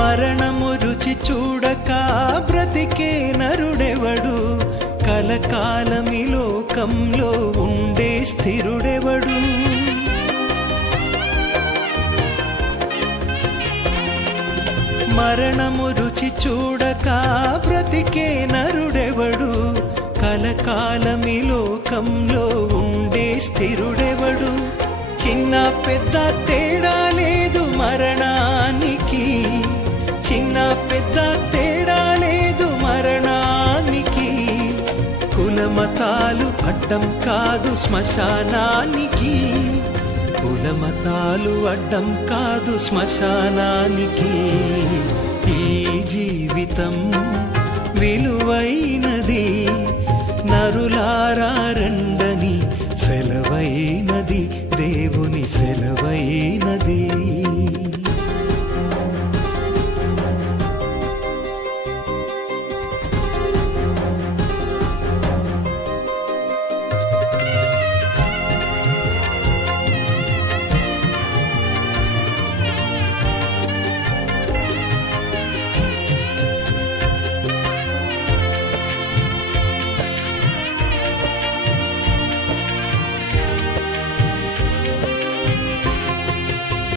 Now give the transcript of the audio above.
మరణము రుచి చూడక బ్రతికే నరుడెవడు, కలకాలమి లోకంలో ఉండే స్థిరుడెవడు. మరణము రుచి చూడక బ్రతికే నరుడెవడు, కలకాలమి లోకంలో ఉండే స్థిరుడెవడు. చిన్న పెద్ద తేడా లేదు మరణానికి, చిన్న పెద్ద తేడా లేదు మరణానికి. కులమతాలు అడ్డం కాదు శ్మశానానికి, కులమతాలు అడ్డం కాదు శ్మశానానికి. ఈ జీవితం విలువైనది, నరులారా రండి